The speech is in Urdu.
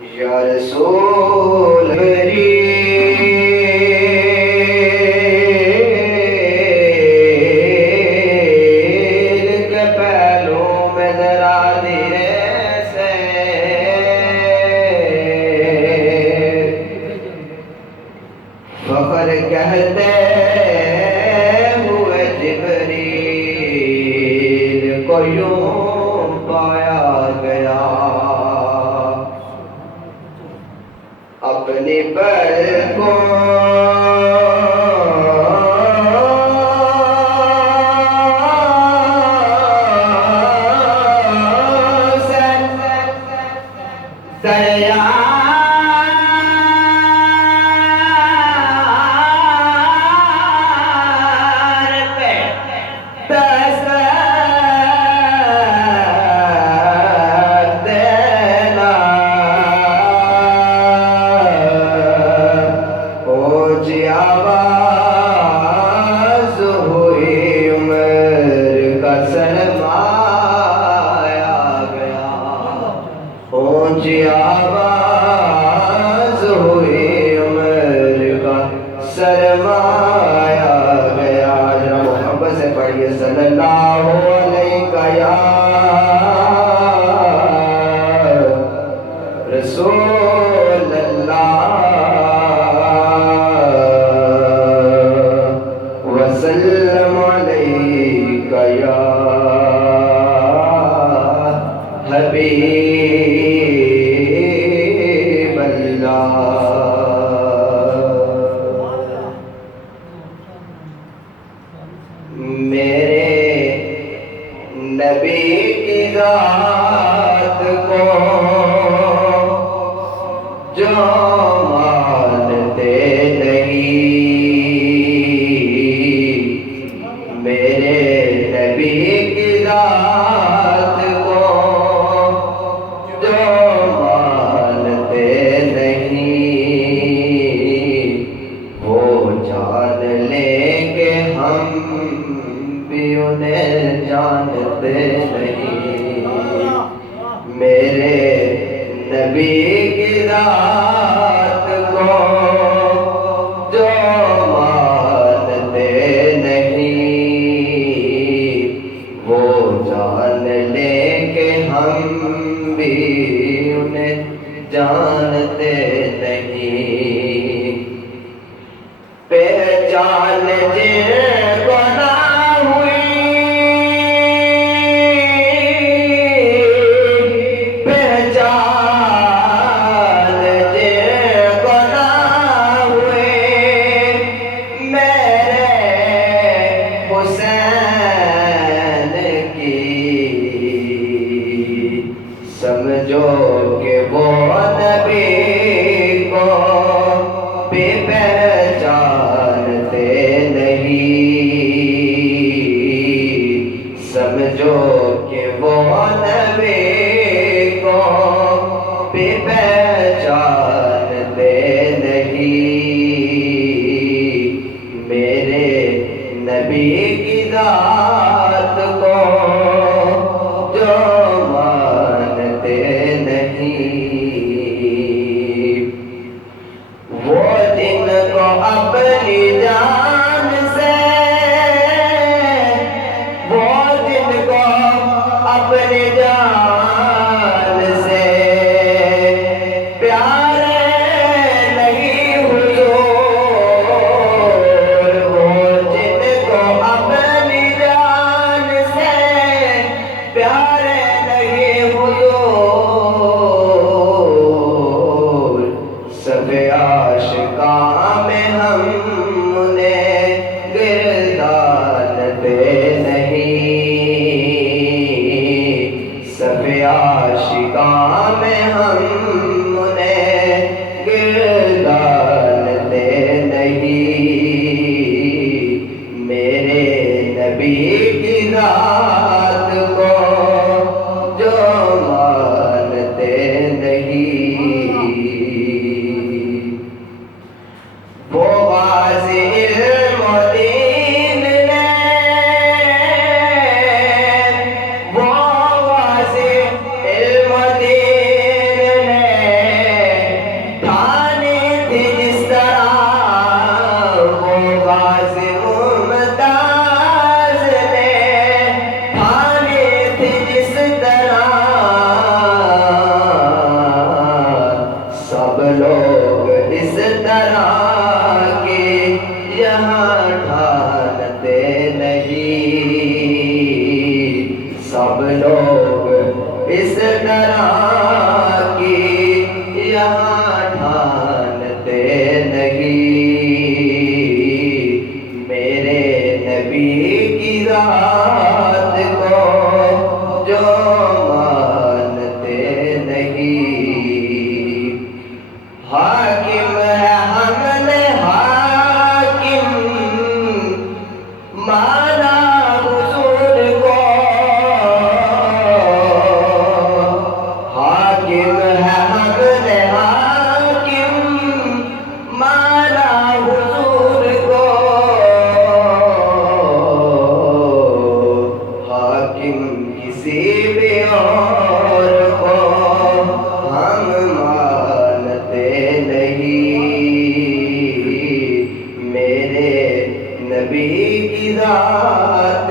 یا رسول بریل کے پہلوں میں ذرا دھیرے سے فخر کہتے ہوئے جبریل کو یوں پایا گیا اپنی پلکوں سے دریا اونچی آواز ہوئی عمر کا سرمایا گیا ذرا محبت سے پڑھیے صلی اللہ علیہ یا رسول اللہ وسلم علیہ یا حبیب اللہ میرے نبی کی ذات کو جو مانتے نہیں میرے نبی کی ذات کو جو مانتے نہیں وہ جان لیں گے ہم بھی انہیں جانتے نہیں میرے نبی کی ذات کو جو مانتے نہیں وہ جان لیں کہ ہم بھی انہیں جانتے نہیں پہچان جن کو نہ ہوئی پہچان جن کو نہ ہوئی میرے حسین کی سمجھو کہ وہ نبی کو بھی پہچانتے نہیں سمجھو کہ وہ نبی کو بھی پہچانتے نہیں میرے نبی کی ذات کو جو مانتے نہیں وہ جن کو اپنی جان سے وہ جن کو اپنی جان سے پیارے نہیں حضور وہ جن کو اپنی جان سے پیارے نہیں حضور سب عاشقاں میں ہم انہیں گردانتے نہیں سب عاشقاں میں ہم انہیں گردانتے نہیں میرے نبی کی ذات کو جو مانتے نہیں وہ غازی علم و دین نے وہ غازی علم و دین نے حاکم ہے ہم نے حاکم مانا حضور کو، حاکم ہے ہم نے حاکم مانا حضور کو، حاکم کسی بھی اور کو ہم مانتے نہیں، میرے نبی کی ذات